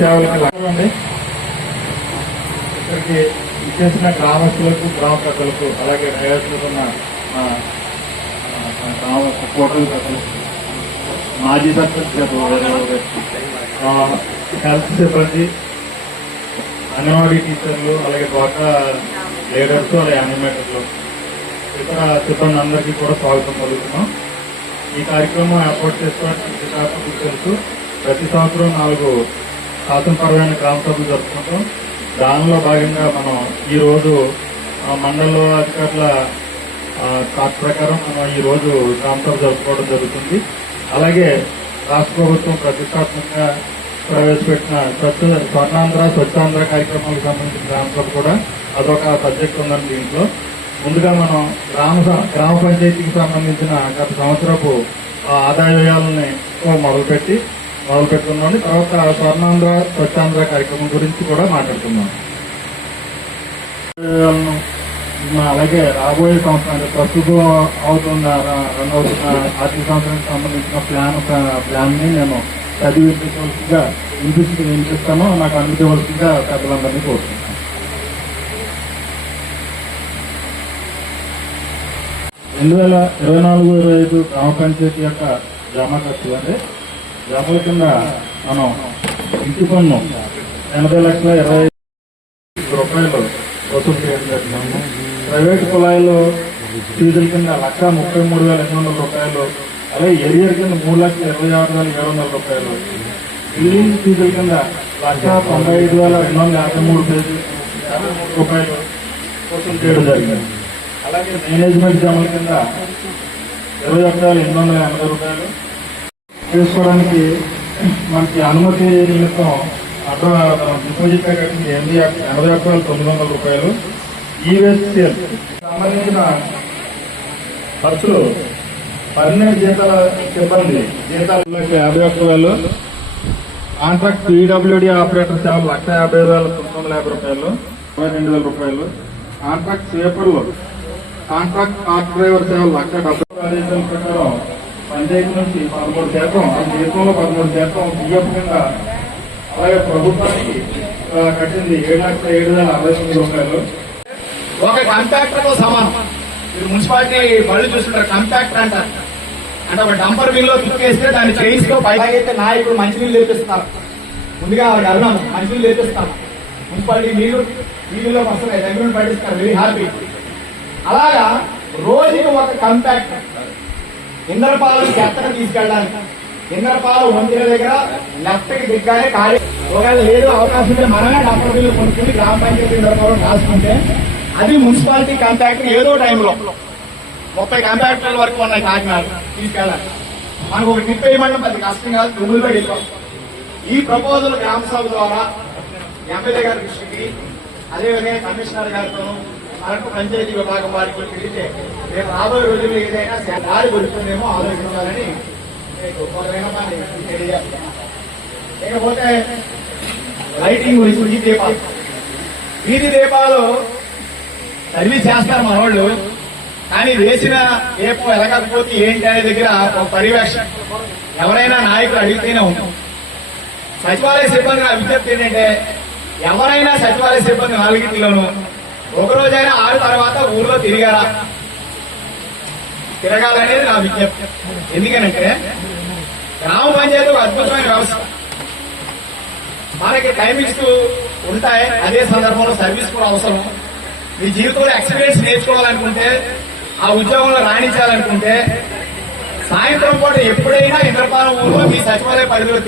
సేవలకి ఇక్కడికి ఇచ్చేసిన గ్రామస్తులకు, గ్రామ ప్రజలకు, అలాగే నియోజకవర్గ గ్రామ కోటల ప్రజలు, మాజీ సర్పంచ్ హెల్త్ సిబ్బంది, అంగన్వాడీ టీచర్లు, అలాగే డ్వాక్రా లీడర్స్, అలాగే యానిమేటర్లు, ఇతర సిబ్బంది అందరికీ కూడా స్వాగతం పలుకుతున్నాం. ఈ కార్యక్రమం ఏర్పాటు చేసుకోవడానికి తెలుసు. ప్రతి సంవత్సరం 4 శాసనపరమైన గ్రామ సభలు జరుపుకుంటాం. దానిలో భాగంగా మనం ఈరోజు మండల అధికారుల కార్డు ప్రకారం మనం ఈరోజు గ్రామ సభ జరుపుకోవడం జరుగుతుంది. అలాగే రాష్ట్ర ప్రభుత్వం ప్రతిష్టాత్మకంగా ప్రవేశపెట్టిన స్వర్ణాంధ్ర, స్వచ్ఛాంధ్ర కార్యక్రమాలకు సంబంధించిన గ్రామ సభ కూడా అదొక సబ్జెక్ట్ ఉందండి. దీంట్లో ముందుగా మనం గ్రామ పంచాయతీకి సంబంధించిన గత సంవత్సరపు ఆదాయ వ్యయాలని మొదలుపెట్టుకున్నాం. తర్వాత స్వర్ణాంధ్ర, స్వచ్ఛాంధ్ర కార్యక్రమం గురించి కూడా మాట్లాడుతున్నాం. అలాగే రాబోయే సంవత్సరానికి ప్రస్తుతం అవుతున్న రన్ అవుతున్న ఆర్థిక సంవత్సరానికి సంబంధించిన ప్లాన్ ని నేను చదివించవలసిందిగా వినిపిస్తాను. నాకు అందించవలసిందిగా పెద్దలందరినీ కోరుతున్నాను. 2024-25 గ్రామ పంచాయతీ యొక్క జమా ఖర్చు అంటే జమల కింద మనం ఇంటి పన్ను 80,20,000 రూపాయలు వసూలు చేయడం జరిగింది. ప్రైవేటు కుళాయిలో ఫీజుల కింద 1,33,800 రూపాయలు, అలాగే ఏరియర్ కింద 3,26,700 రూపాయలు, బిల్డింగ్ ఫీజుల కింద 1,95,253 రూపాయలు వసూలు చేయడం జరిగింది. అలాగే మేనేజ్మెంట్ జమల కింద 21,880 రూపాయలు చేసుకోవడానికి మనకి అనుమతి నిమిత్తం డిపాజిట్ కట్టింది 81,900 రూపాయలు. ఈవేస్టీఎల్ సంబంధించిన ఖర్చులు పర్మనెంట్ జీతాల సిబ్బంది జీతాలు 51,000, కాంట్రాక్ట్ పీడబ్ల్యూడీ ఆపరేటర్ సేవలు 1,50,950 రూపాయలు, 22,000 రూపాయలు, కాంట్రాక్ట్ స్వీపర్లు, కాంట్రాక్ట్ కార్ డ్రైవర్ సేవలు 1,70,000 ఆదేశాల ప్రకారం పంచాయతీ నుంచి 13%, జీతంలో 13% బియ్యం కింద, అలాగే ప్రభుత్వానికి కట్టింది 7,07,069 రూపాయలు. ఒక కాంట్రాక్టర్ తో సమానం. మీరు మున్సిపాలిటీ బళ్ళు చూస్తుంటారు, కాంట్రాక్టర్ అంటారు. అంటే ఒక డంపర్ బిల్లో తిప్పేస్తే దాన్ని చైన్స్ తో పైకైతే నాయకుడు మంచినీళ్ళు లేపిస్తున్నారు. ముందుగా వాళ్ళకి అన్నాను, మంచినీళ్ళు లేపిస్తాను. మున్సిపాలిటీ నీళ్ళలోకి వస్తున్నాయి, దగ్గర పట్టిస్తారు, వెరీ హ్యాపీ. అలాగా రోజుకి ఒక కాంట్రాక్టర్ ఇంద్రపాలెం ఎత్తక తీసుకెళ్ళడానికి, ఇంద్రపాలెం వంతెన దగ్గర లెఫ్ట్ కి దిగ్గానే ఖాళీ ఒకవేళ లేదు అవకాశం ఉంటే మనమే డంపర్ బిల్లు కొనుక్కుని గ్రామ పంచాయతీ ఇంద్రపాలెం రాసుకుంటే అది మున్సిపాలిటీ కాంట్రాక్టర్ ఏదో టైంలో 30 కాంట్రాక్టర్ల వరకు ఉన్నాయి కాకినాడ తీసుకెళ్ళాలి. మనకు ఒక ట్రిప్ వేయమంటే అది కష్టం కాదు, దుమ్ములుగా వెళ్ళాం. ఈ ప్రపోజల్ గ్రామ సభ ద్వారా ఎమ్మెల్యే గారి దృష్టికి, అదేవిధంగా కమిషనర్ గారితో మనకు పంచాయతీ విభాగం వారికి తెలిస్తే రేపు రాబోయే రోజుల్లో ఏదైనా దారి దొరుకుతుందేమో ఆలోచించాలని తెలియజేస్తాను. లేకపోతే లైటింగ్ గురించి వీధి దీపాలు సర్వీస్ చేస్తారు మన వాళ్ళు, కానీ వేసిన దీపం ఎలగకపోతే ఏంటి అనే దగ్గర ఒక పర్యవేక్షణ ఎవరైనా నాయకులు అడిగితేనే ఉంటాం. సచివాలయ సిబ్బంది నా విజ్ఞప్తి ఏంటంటే ఎవరైనా సచివాలయ సిబ్బంది 4గింటిలోనూ ఒకరోజైనా 6 తర్వాత ఊర్లో తిరగాలనేది నా విజ్ఞప్తి. ఎందుకనంటే గ్రామ పంచాయతీ ఒక అద్భుతమైన వ్యవస్థ. మనకి టైమింగ్స్ ఉంటాయి, అదే సందర్భంలో సర్వీస్ కూడా అవసరం. మీ జీవితంలో ఎక్స్పీరియన్స్ నేర్చుకోవాలనుకుంటే, ఆ ఉద్యోగంలో రాణించాలనుకుంటే సాయంత్రం పూట ఎప్పుడైనా ఇంద్రపాలెం ఊర్లో మీ సచివాలయ పరిధిలో